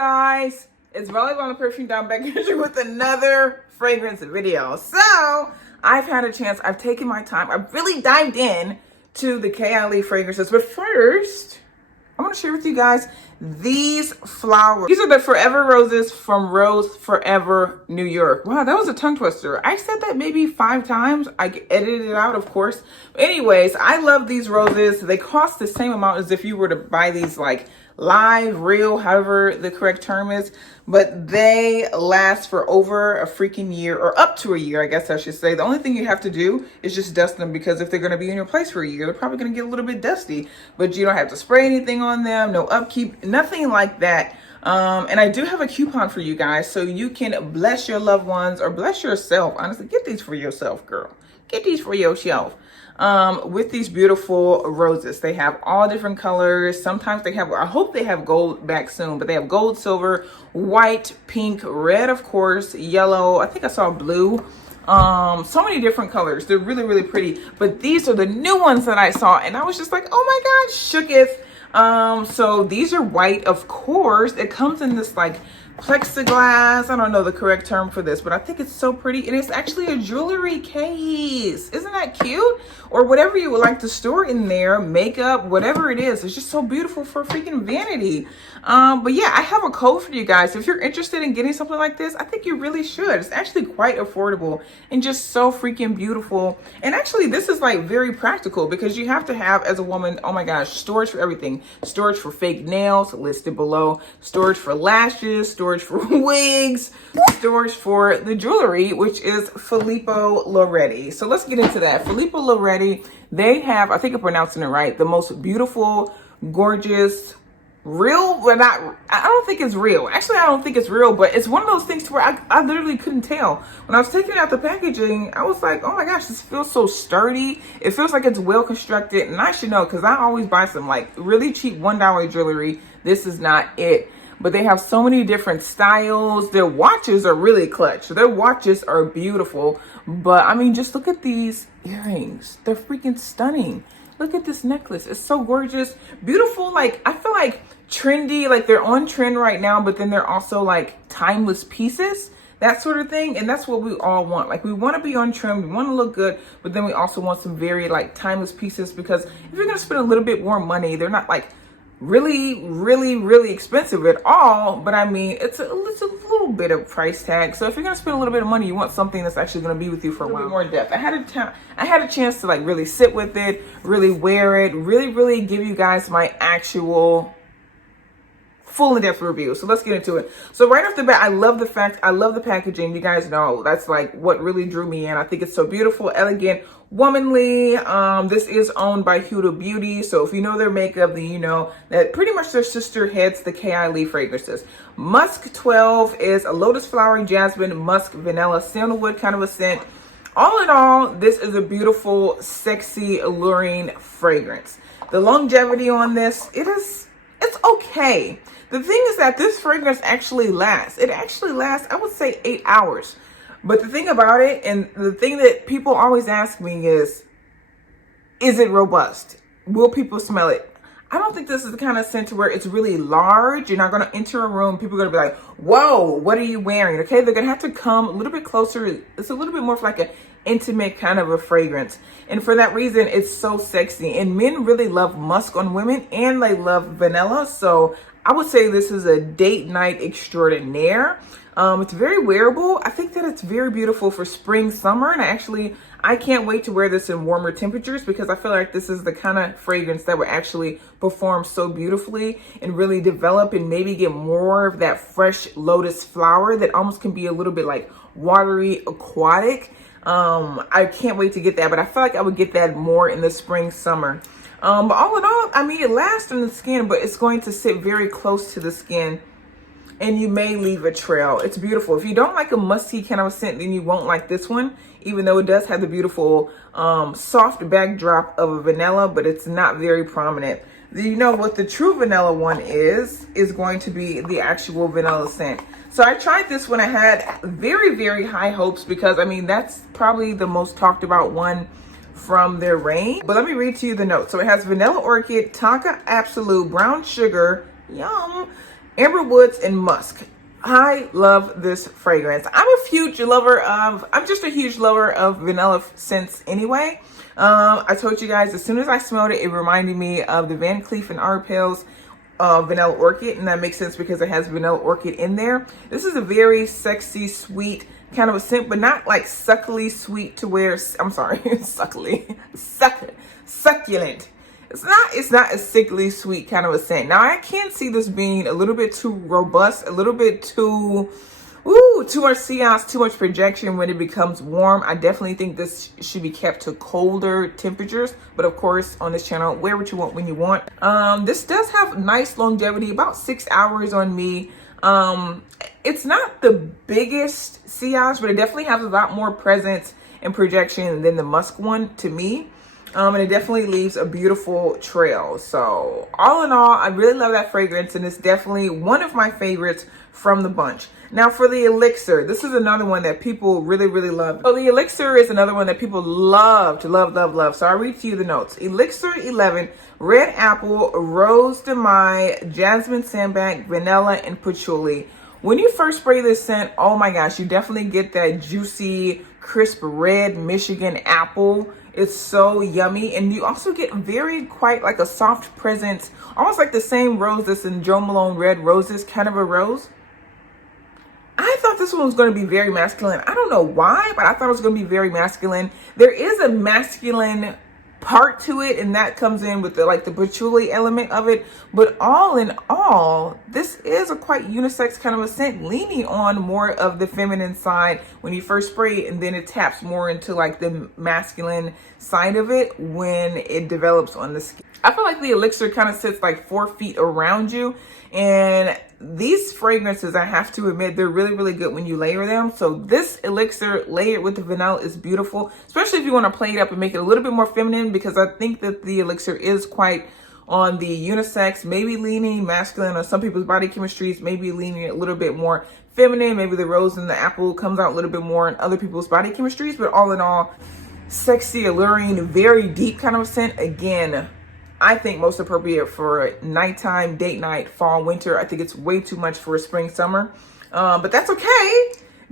guys? It's Vallivon The Perfume Don back here with another fragrance video. So, I've had a chance, I've taken my time, I've really dived in to the Kayali fragrances. But first, I want to share with you guys these flowers. These are the Forever Roses from Rose Forever, New York. Wow, that was a tongue twister. I said that maybe 5 times. I edited it out, of course. But anyways, I love these roses. They cost the same amount as if you were to buy these like live, real, however the correct term is, but they last for over a freaking year, or up to a year, I guess I should say. The only thing you have to do is just dust them, because if they're going to be in your place for a year, they're probably going to get a little bit dusty, but you don't have to spray anything on them, no upkeep, nothing like that. And I do have a coupon for you guys, so you can bless your loved ones or bless yourself. Honestly, get these for yourself, girl. Get these for yourself. With these beautiful roses. They have all different colors. Sometimes they have, I hope they have gold back soon, but they have gold, silver, white, pink, red, of course, yellow. I think I saw blue. So many different colors. They're really, really pretty. But these are the new ones that I saw, and I was just like, oh my gosh, shooketh. So these are white, of course. It comes in this like plexiglass. I don't know the correct term for this, but I think it's so pretty. And it's actually a jewelry case. Isn't that cute? Or whatever you would like to store in there, makeup, whatever it is. It's just so beautiful for freaking vanity. But yeah, I have a code for you guys. If you're interested in getting something like this, I think you really should. It's actually quite affordable and just so freaking beautiful. And actually, this is like very practical, because you have to have, as a woman, oh my gosh, storage for everything. Storage for fake nails, listed below. Storage for lashes, storage for wigs, storage for the jewelry, which is Filippo Loretti. So let's get into that. Filippo Loretti, they have, I think I'm pronouncing it right, the most beautiful, gorgeous, real, but not, I don't think it's real. Actually, I don't think it's real, but it's one of those things where I literally couldn't tell. When I was taking out the packaging, I was like, oh my gosh, this feels so sturdy. It feels like it's well constructed, and I should know, because I always buy some like really cheap $1 jewelry. This is not it. But they have so many different styles. Their watches are really clutch. Their watches are beautiful. But I mean, just look at these earrings. They're freaking stunning. Look at this necklace. It's so gorgeous. Beautiful. Like, I feel like trendy. Like, they're on trend right now, but then they're also like timeless pieces. That sort of thing. And that's what we all want. Like, we want to be on trend. We want to look good. But then we also want some very like timeless pieces, because if you're going to spend a little bit more money, they're not like really expensive at all, but I mean, it's a little bit of price tag. So if you're gonna spend a little bit of money, you want something that's actually gonna be with you for a while. More in depth. I had a chance to like really sit with it, really wear it, really give you guys my actual full in-depth review. So let's get into it. So right off the bat, I love the packaging. You guys know that's like what really drew me in. I think it's so beautiful, elegant, womanly. This is owned by Huda Beauty, so if you know their makeup, then you know that pretty much their sister heads the Kayali fragrances. Musk 12 is a lotus flower, jasmine, musk, vanilla, sandalwood kind of a scent. All in all, this is a beautiful, sexy, alluring fragrance. The longevity on this, it's okay. The thing is that this fragrance actually lasts. It actually lasts, I would say, 8 hours. But the thing about it, and the thing that people always ask me is it robust? Will people smell it? I don't think this is the kind of scent where it's really large. You're not going to enter a room. People are going to be like, whoa, what are you wearing? Okay, they're going to have to come a little bit closer. It's a little bit more of like an intimate kind of a fragrance. And for that reason, it's so sexy. And men really love musk on women, and they love vanilla. So I would say this is a date night extraordinaire. It's very wearable. I think that it's very beautiful for spring, summer, and I can't wait to wear this in warmer temperatures, because I feel like this is the kind of fragrance that would actually perform so beautifully and really develop and maybe get more of that fresh lotus flower that almost can be a little bit like watery, aquatic. I can't wait to get that, but I feel like I would get that more in the spring, summer. But all in all, I mean, it lasts in the skin, but it's going to sit very close to the skin, and you may leave a trail. It's beautiful. If you don't like a musky kind of a scent, then you won't like this one, even though it does have the beautiful soft backdrop of a vanilla, but it's not very prominent. You know what the true vanilla one is going to be the actual vanilla scent. So I tried this when I had very high hopes, because I mean, that's probably the most talked about one from their range. But let me read to you the notes. So it has vanilla orchid, tonka absolute, brown sugar, yum, Amber Woods and Musk. I love this fragrance. I'm just a huge lover of vanilla scents anyway. I told you guys, as soon as I smelled it, it reminded me of the Van Cleef and Arpels Vanilla Orchid, and that makes sense because it has Vanilla Orchid in there. This is a very sexy, sweet kind of a scent, but not like suckly sweet to where, I'm sorry, suckling. It's not a sickly sweet kind of a scent. Now I can see this being a little bit too robust, a little bit too much seance, too much projection when it becomes warm. I definitely think this should be kept to colder temperatures, but of course on this channel, wear what you want when you want. This does have nice longevity, about 6 hours on me. It's not the biggest seance, but it definitely has a lot more presence and projection than the Musk one to me. And it definitely leaves a beautiful trail. So all in all, I really love that fragrance, and it's definitely one of my favorites from the bunch. Now for the Elixir, this is another one that people really, really love. So the Elixir is another one that people love. So I'll read to you the notes. Elixir 11, red apple, rose de mai, jasmine sambac, vanilla, and patchouli. When you first spray this scent, oh my gosh, you definitely get that juicy, crisp red Michigan apple. It's so yummy, and you also get quite like a soft presence, almost like the same rose that's in Jo Malone Red Roses kind of a rose. I thought this one was going to be very masculine. I don't know why, but I thought it was going to be very masculine. There is a masculine part to it, and that comes in with the patchouli element of it. But all in all, this is a quite unisex kind of a scent, leaning on more of the feminine side when you first spray it, and then it taps more into like the masculine side of it when it develops on the skin. I feel like the Elixir kind of sits like 4 feet around you, and these fragrances, I have to admit, they're really, really good when you layer them. So this Elixir layered with the vanilla is beautiful, especially if you want to play it up and make it a little bit more feminine, because I think that the Elixir is quite on the unisex, maybe leaning masculine, or some people's body chemistries maybe leaning a little bit more feminine. Maybe the rose and the apple comes out a little bit more in other people's body chemistries, but all in all, sexy, alluring, very deep kind of scent. Again, I think most appropriate for nighttime, date night, fall, winter. I think it's way too much for spring, summer. But that's okay,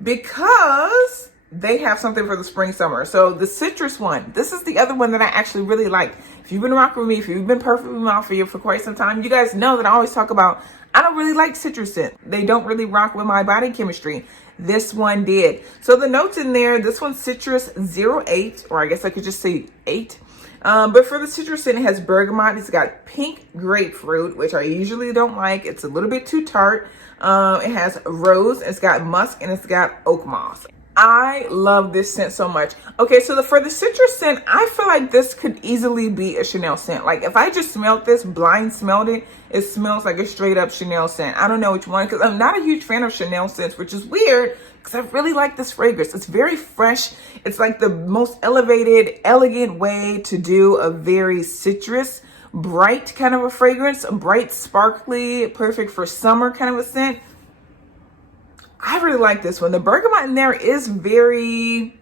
because they have something for the spring, summer. So the citrus one, this is the other one that I actually really like. If you've been rocking with me, if you've been perfect with my for quite some time, you guys know that I always talk about, I don't really like citrus scent. They don't really rock with my body chemistry. This one did. So the notes in there, this one's citrus 08, or I guess I could just say 8. But for the citrus scent, it has bergamot. It's got pink grapefruit, which I usually don't like. It's a little bit too tart. It has rose, it's got musk, and it's got oak moss. I love this scent so much. Okay, so for the citrus scent, I feel like this could easily be a Chanel scent. Like if I just smelled this, blind smelled it, it smells like a straight up Chanel scent. I don't know which one, because I'm not a huge fan of Chanel scents, which is weird, because I really like this fragrance. It's very fresh. It's like the most elevated, elegant way to do a very citrus, bright kind of a fragrance, bright, sparkly, perfect for summer kind of a scent. I really like this one. The bergamot in there is very,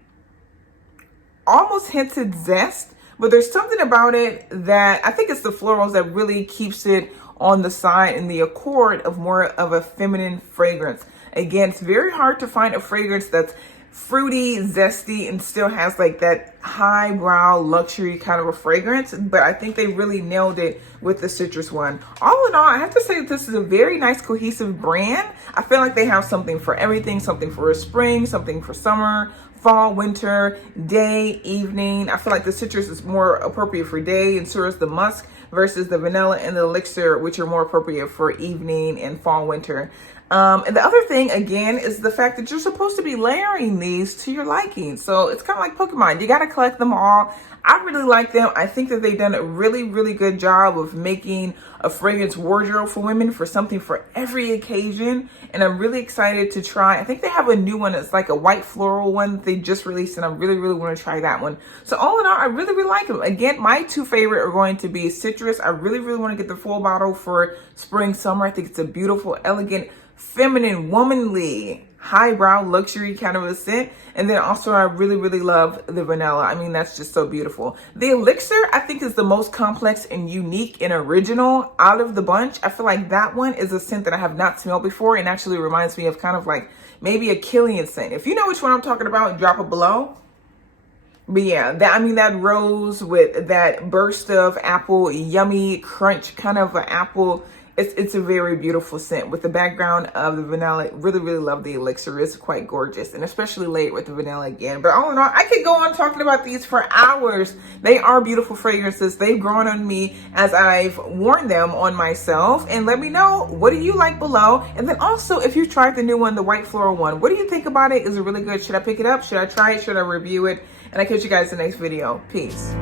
almost hinted zest, but there's something about it that I think it's the florals that really keeps it on the side in the accord of more of a feminine fragrance. Again, it's very hard to find a fragrance that's fruity, zesty, and still has like that highbrow luxury kind of a fragrance, but I think they really nailed it with the citrus one. All in all, I have to say that this is a very nice cohesive brand. I feel like they have something for everything, something for spring, something for summer, fall, winter, day, evening. I feel like the citrus is more appropriate for day, and so is the musk, versus the vanilla and the elixir, which are more appropriate for evening and fall, winter. And the other thing, again, is the fact that you're supposed to be layering these to your liking. So it's kind of like Pokemon. You got to collect them all. I really like them. I think that they've done a really, really good job of making a fragrance wardrobe for women, for something for every occasion. And I'm really excited to try. I think they have a new one. It's like a white floral one that they just released, and I really, really want to try that one. So all in all, I really, really like them. Again, my two favorite are going to be citrus. I really, really want to get the full bottle for spring, summer. I think it's a beautiful, elegant, feminine, womanly highbrow luxury kind of a scent. And then also I really, really love the vanilla. I mean, that's just so beautiful. The Elixir, I think, is the most complex and unique and original out of the bunch. I feel like that one is a scent that I have not smelled before and actually reminds me of kind of like maybe a Killian scent. If you know which one I'm talking about, drop it below. But yeah, that rose with that burst of apple, yummy crunch, kind of an apple. It's a very beautiful scent with the background of the vanilla. Really, really love the Elixir. It's quite gorgeous, and especially layered with the vanilla again. But all in all, I could go on talking about these for hours. They are beautiful fragrances. They've grown on me as I've worn them on myself. And let me know, what do you like below? And then also, if you tried the new one, the white floral one, what do you think about it? Is it really good? Should I pick it up? Should I try it? Should I review it? And I'll catch you guys in the next video. Peace.